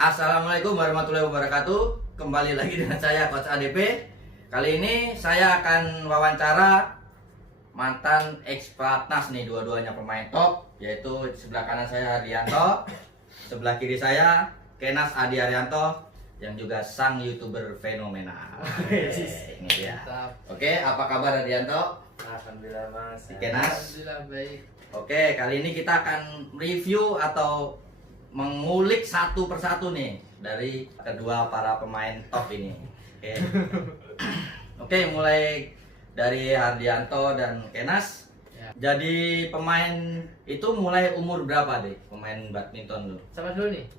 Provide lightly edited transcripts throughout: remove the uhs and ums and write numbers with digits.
Assalamualaikum warahmatullahi wabarakatuh. Kembali lagi dengan saya Coach ADP. Kali ini saya akan wawancara mantan ex Platnas nih, dua-duanya pemain top, yaitu sebelah kanan saya Hardianto, sebelah kiri saya Kenas Adi Haryanto, yang juga sang YouTuber fenomenal. Ini dia. Oke, apa kabar Hardianto? Alhamdulillah Mas. Kenas? Alhamdulillah baik. Oke, kali ini kita akan review atau mengulik satu persatu nih dari kedua para pemain top ini. Oke. Oke, mulai dari Hardianto dan Kenas. Ya. Jadi pemain itu mulai umur berapa deh pemain badminton tuh? Sama dulu nih.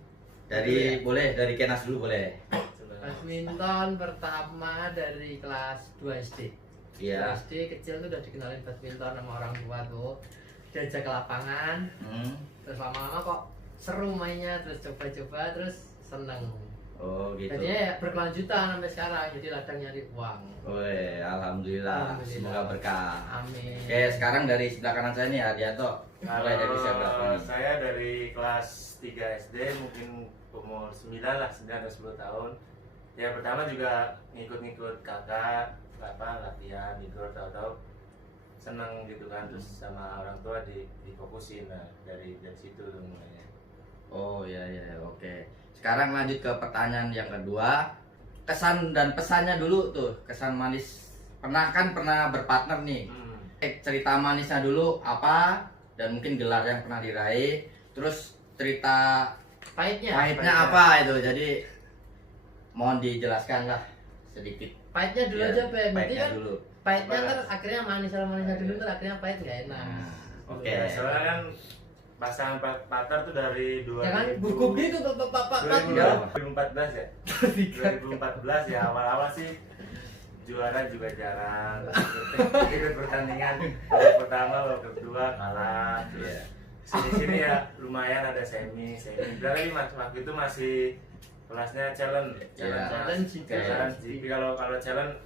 Dari boleh dari Kenas dulu boleh. Badminton pertama dari kelas 2 SD. Iya. 2 SD kecil tuh udah dikenalin badminton sama orang tua tuh. Diajak ke lapangan. Terus lama-lama kok seru mainnya, terus coba-coba, terus seneng. Oh gitu. Jadinya ya berkelanjutan sampai sekarang, jadi ladang nyari uang. Woi, alhamdulillah. Alhamdulillah. Semoga berkah. Amin. Oke, sekarang dari sebelah kanan saya nih Hardianto. Mulai dari siapa berapa nih? Saya dari kelas 3 SD, mungkin umur 9 lah, 9 atau 10 tahun. Ya pertama juga ngikut-ngikut kakak, latihan gitu, tahu-tahu seneng gitu kan, terus sama orang tua difokusin. Nah dari situ mulainya. Oh ya ya oke. Sekarang lanjut ke pertanyaan yang kedua. Kesan dan pesannya dulu tuh, kesan manis. Pernah berpartner nih. Cerita manisnya dulu apa dan mungkin gelar yang pernah diraih. Terus cerita pahitnya apa itu. Jadi mohon dijelaskan lah sedikit. Pahitnya dulu Ya, aja, Pe. Berarti pahitnya kan dulu. pahitnya ntar akhirnya manisnya dulu, ntar akhirnya pahit nggak enak. Nah, oke. Ya, soalnya kan pasangan partner tuh dari Jangan gugup gitu Pak. 2014 ya. 2014 ya, awal-awal sih juara juga jarang. Ikut pertandingan babak pertama, babak kedua kalah. Terus sini ya lumayan ada semi. Dan lagi waktu itu masih kelasnya challenge. Challenge GP. Kalau challenge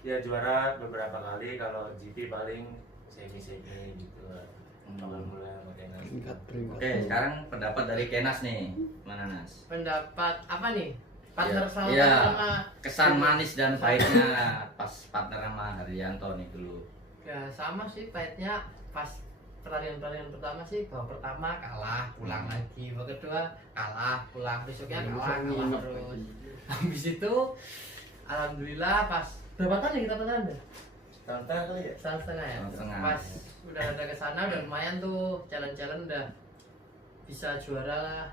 ya juara beberapa kali, kalau GP paling semi gitu. Mulai Oke, sekarang pendapat dari Kenas nih. Mana Nas? Pendapat apa nih? Partner sama Kesan manis dan pahitnya pas partner sama Hardianto nih dulu. ya sama sih, pahitnya pas pertandingan pertama sih, babak pertama kalah pulang lagi, babak kedua kalah pulang, besoknya kalah terus. Habis itu alhamdulillah pas berapa kali kita pertandingan? tahun kali ya. Setengah ya. Setengah. Pas udah ada kesana udah lumayan tuh, challenge udah bisa juara lah.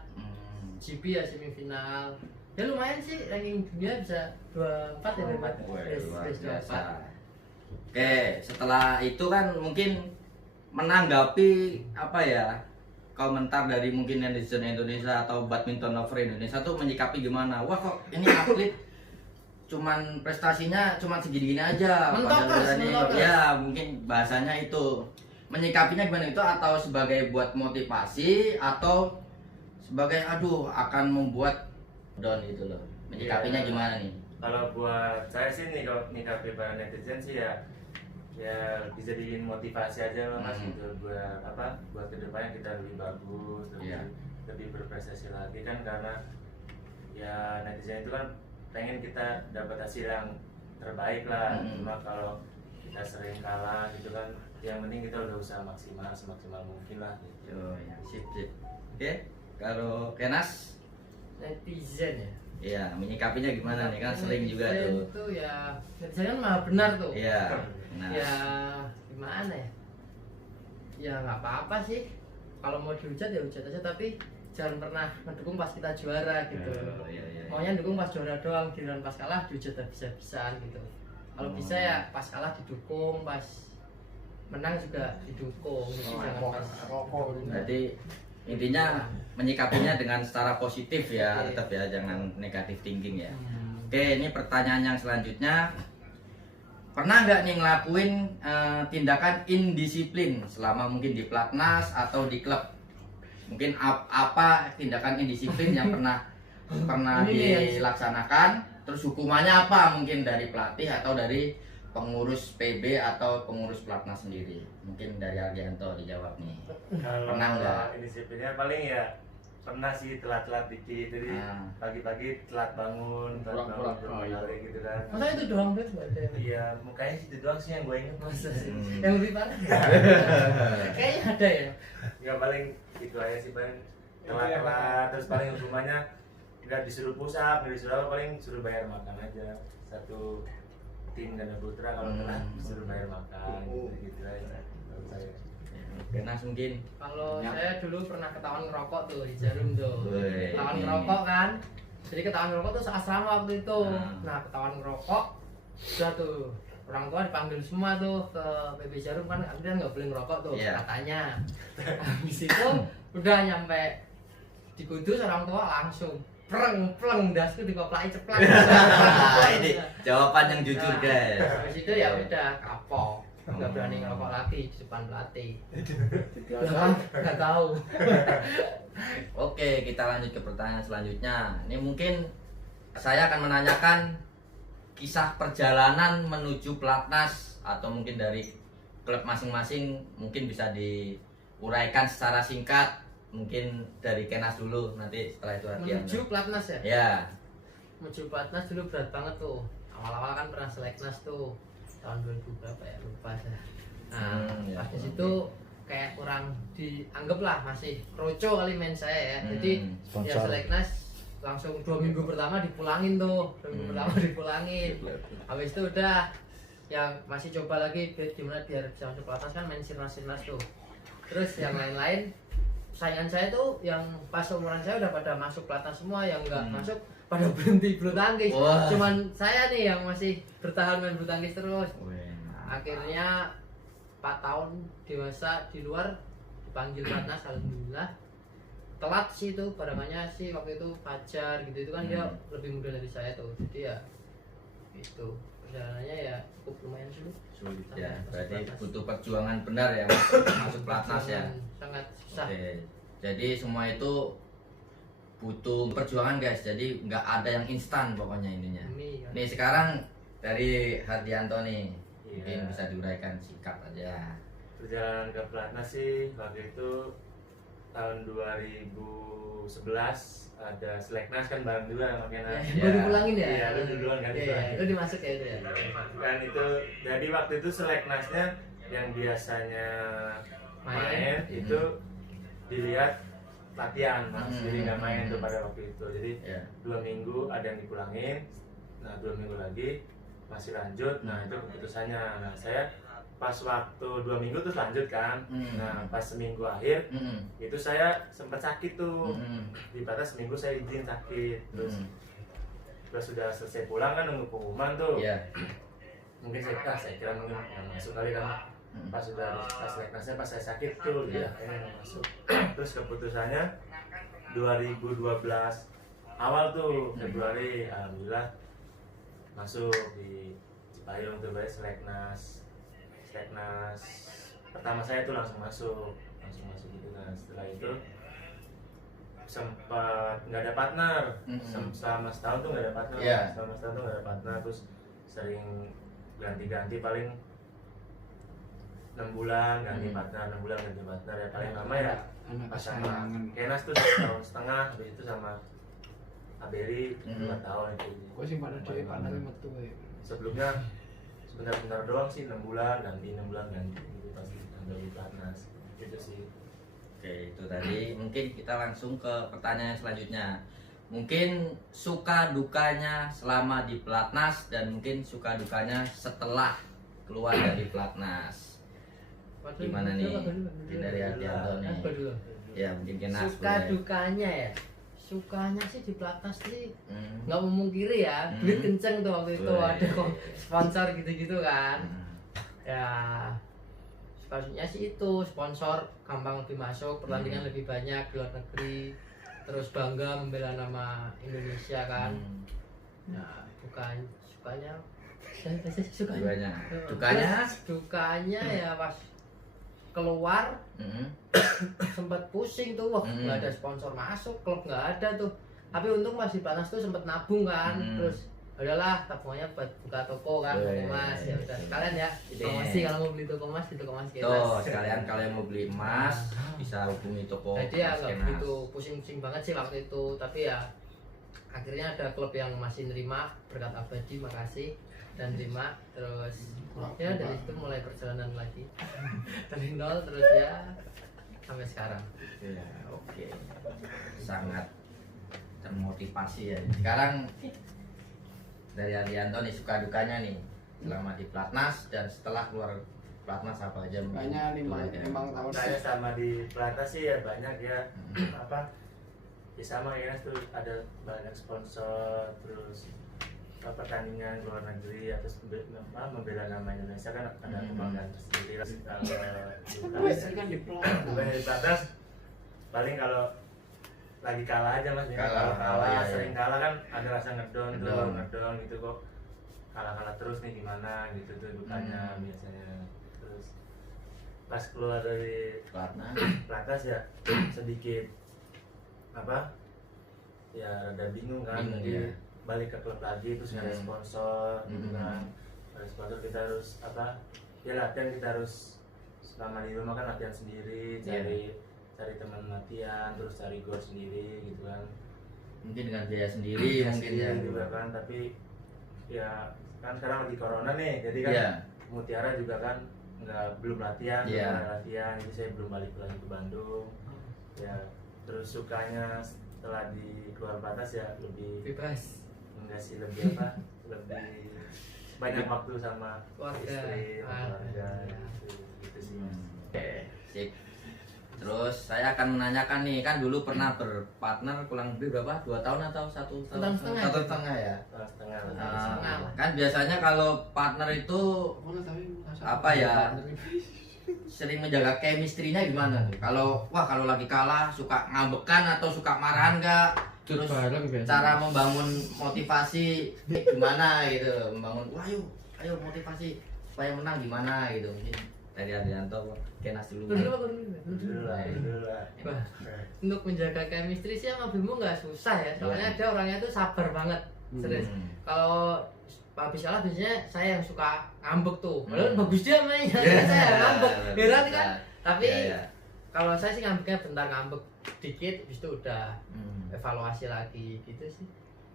GP ya semifinal. Ya lumayan sih, ranking dunia bisa 24 ya, 24. Oke, setelah itu kan mungkin menanggapi apa ya, komentar dari mungkin netizen Indonesia atau badminton lover Indonesia tuh menyikapi gimana? Wah kok ini atlet cuman prestasinya cuman segini-gini aja. Mentokers. Ya mungkin bahasanya itu. Menyikapinya gimana itu, atau sebagai buat motivasi atau sebagai aduh akan membuat down gitu loh. Menyikapinya gimana nih? Kalau buat saya sih nih, kalau nyikapi para netizen sih ya dijadiin motivasi aja lah Mas, gitu buat kedepannya kita lebih bagus, lebih berprestasi lagi kan, karena ya netizen itu kan pengen kita dapat hasil yang terbaik lah. Cuma kalau kita sering kalah gitu kan, yang penting kita udah usaha semaksimal mungkin lah gitu. Ya, sip. Oke, kalau Kenas Netizen ya. iya, menyikapinya gimana nih? Kan sering juga tuh. Itu ya netizen kan malah benar tuh. Iya. Nah. Ya gimana ya? Ya nggak apa-apa sih. Kalau mau dihujat ya hujat aja, tapi jangan pernah mendukung pas kita juara gitu. Iya. Maunya dukung pas juara doang, giliran pas kalah dihujat habis-habisan gitu. Kalau bisa ya pas kalah didukung, pas menang juga didukung. Jadi jangan pas Berarti intinya menyikapinya dengan secara positif ya, Oke. tetap ya, jangan negatif thinking ya. Oke, ini pertanyaan yang selanjutnya. Pernah nggak nih ngelakuin tindakan indisiplin selama mungkin di Platnas atau di klub? Mungkin apa tindakan indisiplin yang pernah dilaksanakan? Terus hukumannya apa mungkin dari pelatih atau dari pengurus PB atau pengurus Platnas sendiri? Mungkin dari Hardianto dijawab nih. Kalau Pernah nggak? indisiplinnya paling ya pernah sih telat-telat dikit, jadi pagi-pagi telat bangun Pulang-pulang. beberapa kali gitu kan. Masa itu doang bet nggak ada? Iya, mukanya sih itu doang sih yang gue inget. Masa sih? Yang lebih parah? Kayaknya ada ya. Nggak, paling itu aja sih, paling telat-telat, terus paling hukumannya nggak disuruh push up, nggak disuruh apa, paling suruh bayar makan aja. Satu tim Ganda Putra kalau telat disuruh bayar makan, gitu aja menurut saya. Kenas mungkin. Kalau saya dulu pernah ketahuan ngerokok tuh di Jarum tuh. Wih. Ketahuan ngerokok kan. Jadi ketahuan ngerokok tuh asrama waktu itu. Nah, ketahuan ngerokok udah tuh orang tua dipanggil semua tuh ke PB Jarum kan, akhirnya nggak boleh ngerokok tuh katanya. Habis itu udah nyampe di Kudus, orang tua langsung pleng dasku dikoplaki ceplak. Ini jawaban yang jujur guys. Habis itu ya udah kapok. Nggak berani ngerokok lagi di depan pelatih. Nggak tahu. Oke, kita lanjut ke pertanyaan selanjutnya. Ini mungkin saya akan menanyakan kisah perjalanan menuju pelatnas atau mungkin dari klub masing-masing, mungkin bisa diuraikan secara singkat. Mungkin dari Kenas dulu, nanti setelah itu Ardian. Menuju pelatnas ya? Ya. Menuju pelatnas dulu berat banget tuh. Awal-awal kan pernah seleknas tuh tahun 2000 berapa ya, lupa saya. Nah, pas di situ kayak kurang dianggap lah, masih kroco kali main saya ya. Jadi ya seleknas langsung 2 minggu pertama dipulangin tuh, 2 minggu pertama dipulangin. Habis itu udah yang masih coba lagi gimana biar bisa masuk pelatnas, kan main sirnas tuh. Terus yang lain-lain saingan saya tuh yang pas umuran saya udah pada masuk pelatnas semua, yang enggak masuk pada berhenti bulu tangkis. Cuman saya nih yang masih bertahan main bulu tangkis terus. Akhirnya 4 tahun dewasa di luar dipanggil pelatnas, alhamdulillah. Telat sih itu barengannya sih waktu itu Fajar gitu, itu kan dia lebih muda dari saya tuh. Jadi ya itu perjalanannya ya cukup lumayan sulit ya. Berarti butuh perjuangan benar ya masuk pelatnas ya. Sangat susah. Oke. Jadi semua itu butuh perjuangan guys, jadi nggak ada yang instan pokoknya intinya. Nih sekarang dari Hardianto nih, mungkin bisa diuraikan singkat aja. Perjalanan ke pelatnas sih waktu itu tahun 2011 ada seleknas kan bareng juga sama Kenas. Baru dipulangin ya? Iya, lu duluan kan. Iya, itu dimasuk ya itu ya. Kan itu, jadi waktu itu seleknasnya yang biasanya main itu dilihat latihan, mas, jadi nggak main tuh pada waktu itu. Jadi 2 minggu ada yang dipulangin, nah 2 minggu lagi masih lanjut, nah itu keputusannya. Nah saya pas waktu 2 minggu terus lanjut kan, nah pas seminggu akhir itu saya sempat sakit tuh, di batas seminggu saya izin sakit, terus sudah selesai pulang kan nunggu pengumuman tuh, mungkin saya kira mungkin nggak masuk kali kan. Pas seleknasnya pas saya sakit tuh ya kayaknya nggak masuk. Terus keputusannya 2012 awal tuh Februari, alhamdulillah masuk di Cipayung tuh, baik seleknas pertama saya tuh langsung masuk gitu kan. Setelah itu sempat nggak ada partner, selama setahun tuh nggak ada partner, terus sering ganti-ganti, paling 6 bulan ganti partner, 6 bulan ganti partner ya, paling lama ya pas sama Kenas tuh 1,5 tahun, habis itu sama Aberi 2 tahun itu. Gue sih pada cewek partnernya metu ya. Sebelumnya sebentar-bentar doang sih, 6 bulan ganti gitu pasti ambil di Platnas gitu sih. Oke, itu tadi. Mungkin kita langsung ke pertanyaan selanjutnya. Mungkin suka dukanya selama di Platnas dan mungkin suka dukanya setelah keluar dari Platnas. Gimana nih? Mungkin dari Hardianto nih. Ya mungkin Kenas. Suka dukanya ya. Sukanya sih di Platnas sih nggak memungkiri ya, duit kenceng tuh waktu itu, ada sponsor gitu-gitu kan. Ya sukanya sih itu sponsor gampang lebih masuk, pertandingan lebih banyak di luar negeri, terus bangga membela nama Indonesia kan. Nah dukanya ya pas keluar sempat pusing tuh, nggak ada sponsor masuk, klub nggak ada tuh. Tapi untung masih Platnas tuh sempat nabung kan, terus udahlah tabungannya buat buka toko kan toko emas ya udah sekalian ya promosi kalau mau beli toko emas di toko emas kita. Tuh, sekalian kalian mau beli emas bisa hubungi toko Jadi ya Mas nggak Kenas. begitu pusing-pusing banget sih waktu itu, tapi ya akhirnya ada klub yang masih nerima berkat Abadi, makasih dan terima. Terus ya dari situ mulai perjalanan lagi dari nol terus ya sampai sekarang. Ya, oke. Sangat termotivasi ya. Sekarang dari Arianto nih suka dukanya nih selama di Platnas dan setelah keluar Platnas apa aja mungkin? Kayaknya 5 tahun. Saya sama di Platnas sih ya banyak ya apa ya sama ya tuh ada banyak sponsor terus pertandingan luar negeri atau membela nama Indonesia kan ada kebanggaan tersendiri lah. Kalau Kan di di Platnas paling kalau lagi kalah aja mas, Kalah, kalau iya, iya. sering kalah kan ada rasa ngedon Ngedon. gitu kok kalah terus nih gimana gitu tuh dukanya biasanya. Terus pas keluar dari Platnas. Platnas ya sedikit apa ya rada bingung kan, Bingung, jadi ya. balik ke klub lagi terus nggak ada sponsor gitu kan, ada sponsor kita harus apa ya latihan, kita harus selama di rumah kan latihan sendiri, cari teman latihan, terus cari gol sendiri gitu kan, Mungkin dengan biaya sendiri Iya, mungkin ya. sendiri juga kan, tapi ya kan sekarang lagi corona nih, jadi kan Iya. Mutiara juga kan belum latihan, Iya. belum ada latihan, jadi saya belum balik lagi ke Bandung ya. Terus sukanya setelah di keluar batas ya lebih Bebas. enggak sih, lebih apa lebih banyak waktu sama Keluarga. istri, sama keluarga Iya. gitu sih mas. Oke, sip. Terus saya akan menanyakan nih, kan dulu pernah berpartner kurang lebih berapa? 2 tahun atau 1 tahun? 1,5. 1,5 ya. Tahun setengah lah. Setengah lah. Kan biasanya kalau partner itu apa ya, sering menjaga chemistry-nya gimana tuh? Kalau lagi kalah suka ngambekan atau suka marahan nggak? Terus cara membangun motivasi gimana gitu, membangun wah ayo motivasi supaya menang gimana gitu. Mungkin dari Arianto Kenas dulu. Dulu lah. Wah, untuk menjaga chemistry sih sama Bimo nggak susah ya, soalnya dia orangnya tuh sabar banget, serius. Kalau habis kalah biasanya saya yang suka ngambek tuh, padahal bagus dia mainnya, saya yang ngambek, heran kan. Tapi kalau saya sih ngambeknya bentar, ngambek dikit, habis itu udah evaluasi lagi gitu sih.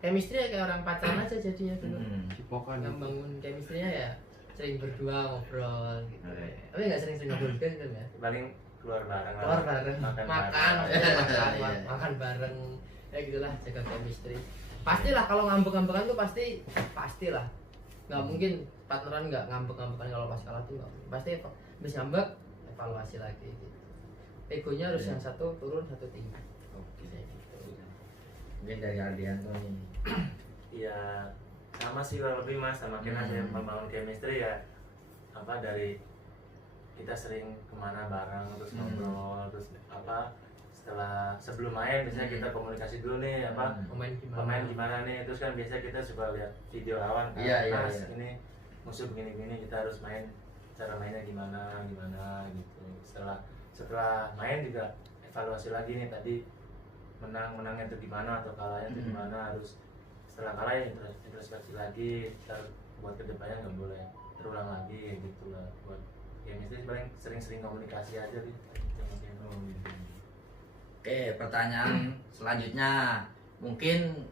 Chemistry ya kayak orang pacaran aja jadinya dulu. Yang bangun chemistry-nya ya sering berdua ngobrol gitu. Tapi nggak sering-sering ngobrol juga gitu ya. Paling keluar bareng lah. Keluar bareng, makan bareng. makan bareng, ya gitulah, jaga chemistry. Pastilah kalau ngambek-ngambekan tuh pastilah. Nggak mungkin partneran nggak ngambek-ngambekan kalau pas kalah tuh nggak mungkin. Pasti habis ngambek evaluasi lagi gitu. Egonya harus yang satu turun, satu tinggi. Oke. Gitu. Mungkin dari Arianto nih. Iya sama sih kurang lebih mas, sama kita saya membangun chemistry ya apa dari kita sering kemana bareng terus ngobrol, terus apa sebelum main biasanya kita komunikasi dulu nih apa pemain gimana nih, terus kan biasanya kita suka lihat video lawan kan, mas ini musuh begini kita harus main, cara mainnya gimana gitu. Setelah main juga evaluasi lagi nih, tadi menangnya itu gimana atau kalahnya itu gimana, harus setelah kalah ya introspeksi lagi, buat kedepannya nggak boleh terulang lagi gitu lah. Buat chemistry paling sering-sering komunikasi aja sih. Oke, pertanyaan selanjutnya mungkin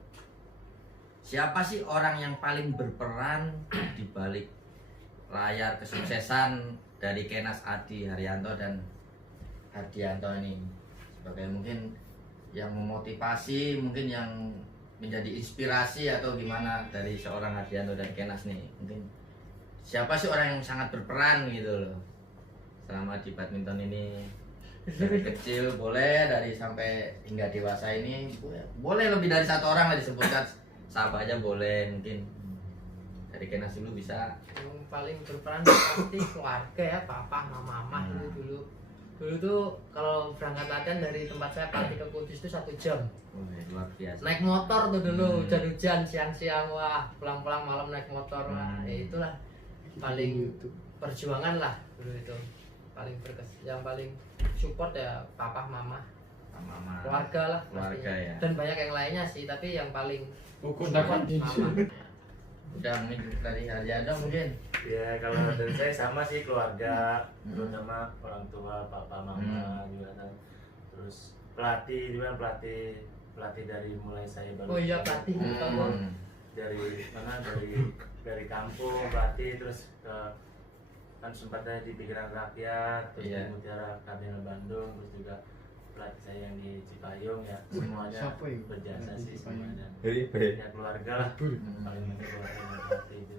siapa sih orang yang paling berperan di balik layar kesuksesan dari Kenas Adi Haryanto dan Hardianto ini, sebagai mungkin yang memotivasi, mungkin yang menjadi inspirasi atau gimana dari seorang Hardianto dan Kenas nih? Mungkin siapa sih orang yang sangat berperan gitu loh selama di badminton ini, dari kecil boleh, dari sampai hingga dewasa ini boleh lebih dari satu orang lah disebutkan, siapa aja boleh. Mungkin dari Kenas dulu bisa. Yang paling berperan pasti keluarga ya, papa mama itu dulu tuh kalau berangkat latihan dari tempat saya Pati ke Kudus itu 1 jam. Luar biasa. Naik motor tuh dulu, hujan-hujan, siang-siang, wah pulang-pulang malam naik motor, wah ya itulah paling perjuangan lah dulu itu. Yang paling support ya papa mama, keluarga lah Keluarga pastinya. ya. Dan banyak yang lainnya sih, tapi yang paling kontak support mama. Udah mungkin dari Hardianto mungkin. Ya kalau dari saya sama sih, keluarga, terutama orang tua, papa, mama juga kan. Terus pelatih juga, pelatih dari mulai saya baru. Oh iya, pelatih. Dari mana, dari kampung pelatih, terus ke kan sempatnya di Pikiran Rakyat, terus Iya. di Mutiara Kardinal Bandung, terus juga pelatih saya yang di Cipayung ya, semuanya siapa itu? berjasa Pelatih sih Cipayung. semuanya. Iya. Ya keluarga lah, paling penting keluarga yang pelatih itu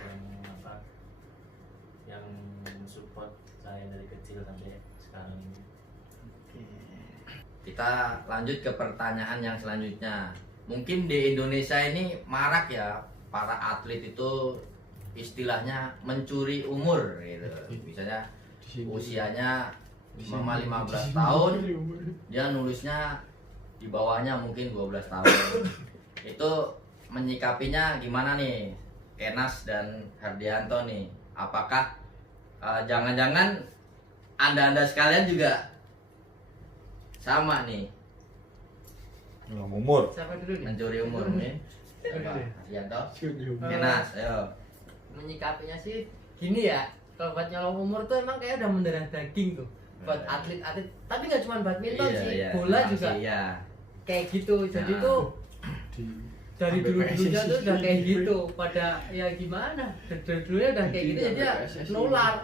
yang apa, yang support saya dari kecil sampai sekarang ini. Kita lanjut ke pertanyaan yang selanjutnya. Mungkin di Indonesia ini marak ya para atlet itu istilahnya mencuri umur gitu. Misalnya usianya mama 15 tahun, dia nulisnya di bawahnya mungkin 12 tahun. Itu menyikapinya gimana nih Kenas dan Hardianto nih? Apakah jangan-jangan anda sekalian juga sama nih Umur. Siapa dulu nih? mencuri umur nih? Coba, Hardianto, Kenas, ayo. Menyikapinya sih gini ya, kalau buat nyolong umur tuh emang kayak udah mendarah daging tuh buat atlet-atlet, tapi nggak cuma badminton sih, bola juga Iya. kayak gitu. Jadi Nah. tuh dari Sampai dulu-dulunya PSSI tuh udah kayak gitu. gitu, pada ya gimana, dari dulunya udah kayak gitu, jadi ya nular.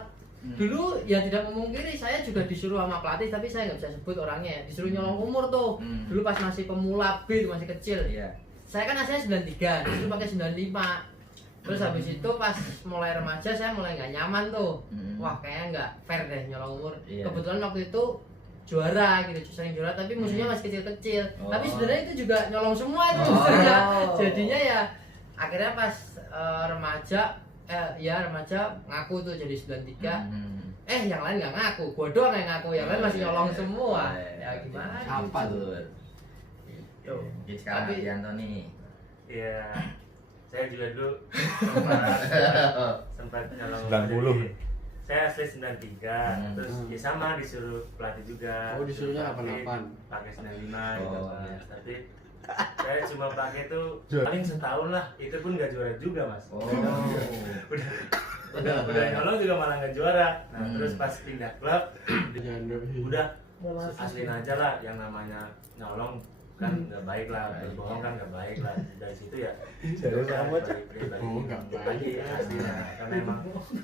Dulu ya tidak memungkiri, saya juga disuruh sama pelatih, tapi saya nggak bisa sebut orangnya, disuruh nyolong umur tuh. Dulu pas masih pemula B, masih kecil, Iya. saya kan aslinya 93, disuruh pakai 95. Terus habis itu pas mulai remaja saya mulai nggak nyaman tuh. Wah kayaknya nggak fair deh nyolong umur. Iya. Kebetulan waktu itu juara gitu, sering juara, tapi musuhnya masih kecil-kecil. Oh. Tapi sebenarnya itu juga nyolong semua itu Oh. musuhnya. Jadinya ya akhirnya pas remaja remaja ngaku tuh jadi 93. Yang lain nggak ngaku, gua doang yang ngaku, yang lain masih nyolong semua. Ya gimana? Apa tuh? Tuh. Jadi sekarang Tapi- Hardianto nih. Ya saya juga dulu sempat nyolong 90. Saya asli 93, terus Hmm. ya sama disuruh pelatih juga. Oh, disuruhnya Pakai- 88. Pakai 95 gitu Oh, Mas. iya. Tapi saya cuma pakai itu Juara. paling setahun lah, itu pun nggak juara juga Mas. Oh. Udah nyolong juga malah nggak juara. Nah Hmm. terus pas pindah klub udah Bola aslin aja lah, yang namanya nyolong kan nggak baik lah, berbohong kan nggak baik lah. Dari situ ya Jadi sama, Cak. Oh, nggak baik. lagi aslinya,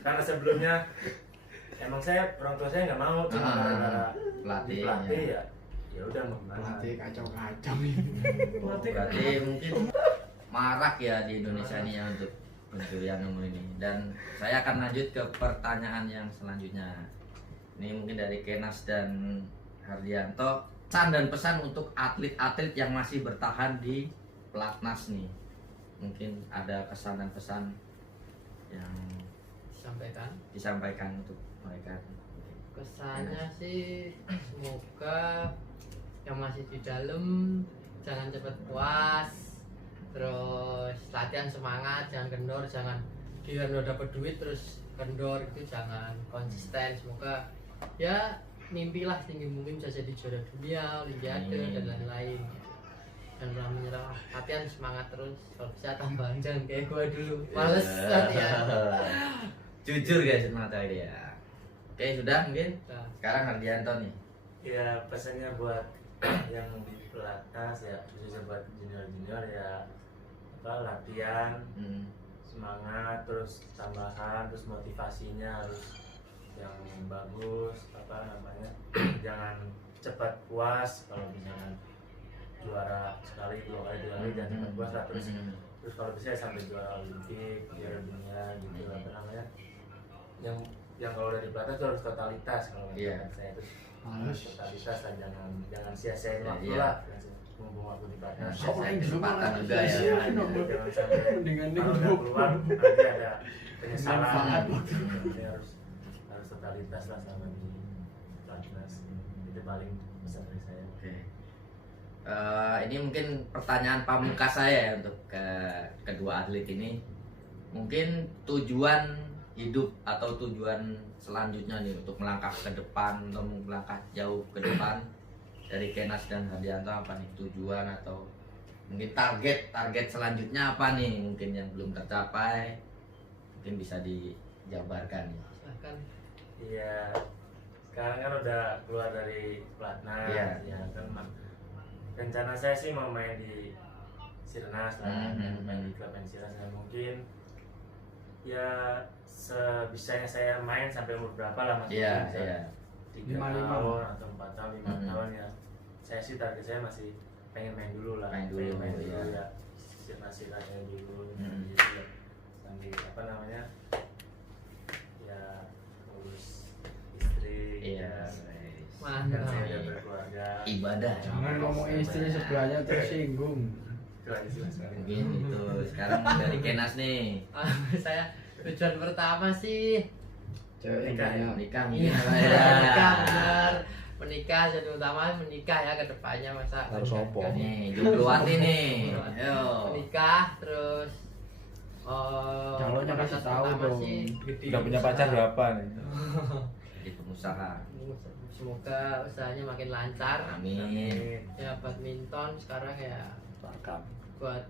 karena sebelumnya emang saya, orang tua saya nggak mau, cuma gara-gara Pelatih, pelatih ya udah mau gimana. Pelatih kacau-kacau ini. Berarti mungkin marak ya di Indonesia ini ya untuk pencurian umur ini. Dan saya akan lanjut ke pertanyaan yang selanjutnya. Ini mungkin dari Kenas dan Hardianto. Pesan dan pesan untuk atlet-atlet yang masih bertahan di pelatnas nih. Mungkin ada kesan dan pesan yang Sampaikan. disampaikan untuk mereka. Kesannya sih semoga yang masih di dalam jangan cepat puas, terus latihan semangat, jangan kendor, jangan dia udah dapat duit terus kendor, itu jangan, konsisten. Semoga ya mimpilah tinggi mungkin bisa jadi juara dunia, olimpiade dan lain-lain. Dan pernah menyerah, latihan semangat terus, kalau bisa tambahan jangan kayak gua dulu males latihan. Jujur guys mata dia. Oke sudah mungkin. Nah, Sekarang Hardianto nih. Ya pesannya buat yang di pelatnas ya, khususnya buat junior ya, apa, latihan semangat, terus tambahan, terus motivasinya harus yang bagus, apa namanya, jangan cepat puas. Kalau misalnya juara sekali, 2 kali, 3 kali, jangan cepat puas lah. Terus kalau bisa ya sampai juara Olimpik, juara dunia gitu, apa namanya, yang kalau dari pelatnas itu harus totalitas. Kalau Iya. menurut saya itu Harus. totalitas lah, jangan sia-siain waktu Iya. lah, mumpung waktu di pelatnas. Nah, saya kesempatan juga ya. Jangan sampai Mendingan kalau udah hidup. keluar nanti ada penyesalan. Manfaat. Jadi harus totalitas lah sama di pelatnas. Itu paling besar dari saya. Oke. Ini mungkin pertanyaan pamungkas saya ya untuk kedua atlet ini. Mungkin tujuan hidup atau tujuan selanjutnya nih untuk melangkah ke depan atau melangkah jauh ke depan dari Kenas dan Hardianto apa nih tujuan atau Mungkin target selanjutnya apa nih? Mungkin yang belum tercapai, mungkin bisa dijabarkan nih. Silahkan. Iya, sekarang kan udah keluar dari pelatnas, Iya. ya kan. Rencana saya sih mau main di Sirnas lah, main di klub Sirnas dan mungkin ya sebisanya saya main sampai umur berapa lah mas? Iya, Bisa iya. 3 5 tahun atau 4 tahun, 5 Mhm. tahun ya. Saya sih target saya masih pengen main dulu lah, Main dulu, pengen iya. ya. Sirnasnya dulu, Mhm. gitu ya. Sambil apa namanya? Ya urus istri, Iya. ya. Mantap. Kan saya udah berkeluarga. Ibadah. Jangan ngomong istri sebelahnya tersinggung. Itu aja sih mas. Mungkin itu. Sekarang dari Kenas nih. Saya tujuan pertama sih Cewek yang Nikah ya? banyak. Nikah iya mungkin. menikah benar. Menikah jadi utama menikah ya ke depannya masa Harus sopo. Nih, Joglowanti nih. Joglowanti. Ayo. menikah terus Calonnya kasih tahu pertama dong. sih Udah punya pacar berapa nih? Jadi pengusaha. semoga usahanya makin lancar. Amin. Ya badminton sekarang ya Bahkan. buat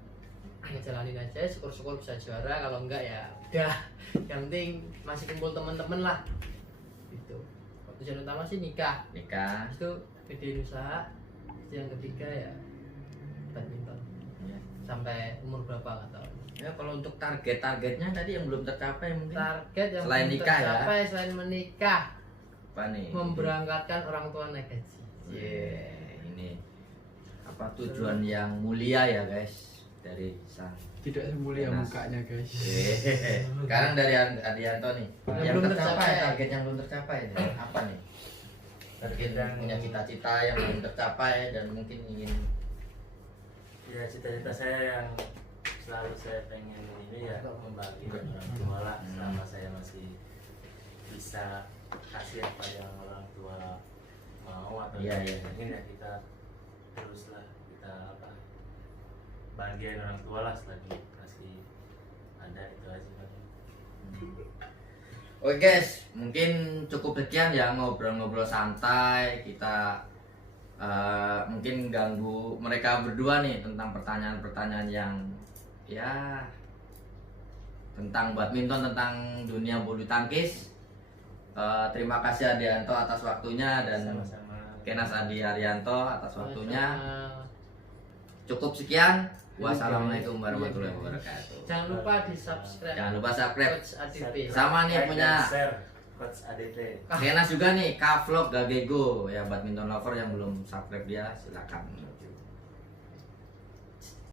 ngejalanin aja, syukur-syukur bisa juara, kalau enggak ya udah, yang penting masih kumpul temen-temen lah gitu. Tujuan utama sih nikah, Nikah. habis itu gedein usaha, terus yang ketiga ya badminton Ya. sampai umur berapa nggak tahu. Ya kalau untuk targetnya tadi yang belum tercapai mungkin Target yang Selain belum nikah ya? tercapai, selain menikah, apa nih? memberangkatkan orang tua naik haji. Ini apa tujuan yang mulia ya guys dari sang. Tidak semulia Kenas. mukanya guys. Sekarang dari Adianto nih. Yang Yang belum tercapai, tercapai. target yang belum tercapai nih. Apa nih? Target yang punya cita-cita yang belum tercapai dan mungkin ingin Ya cita-cita saya yang selalu saya pengen ini ya membagi orang tua lah selama saya masih bisa kasih apa yang orang tua mau atau Iya, iya. ingin ya kita teruslah kita apa bagian orang tua lah selagi masih ada itu aja kan. Oke guys, mungkin cukup sekian ya ngobrol-ngobrol santai kita. Mungkin ganggu mereka berdua nih tentang pertanyaan-pertanyaan yang ya tentang badminton, tentang dunia bulu tangkis. Terima kasih Adianto atas waktunya dan Sama-sama. Kenas Adi Arianto atas waktunya. Sama-sama. Cukup sekian. Wassalamualaikum warahmatullahi wabarakatuh. Jangan lupa di subscribe. Jangan lupa subscribe. Coach ADP. Sama nih Like punya dan share Coach ADP. Kenas juga nih, K-Vlog Gagego ya badminton lover yang belum subscribe dia silakan.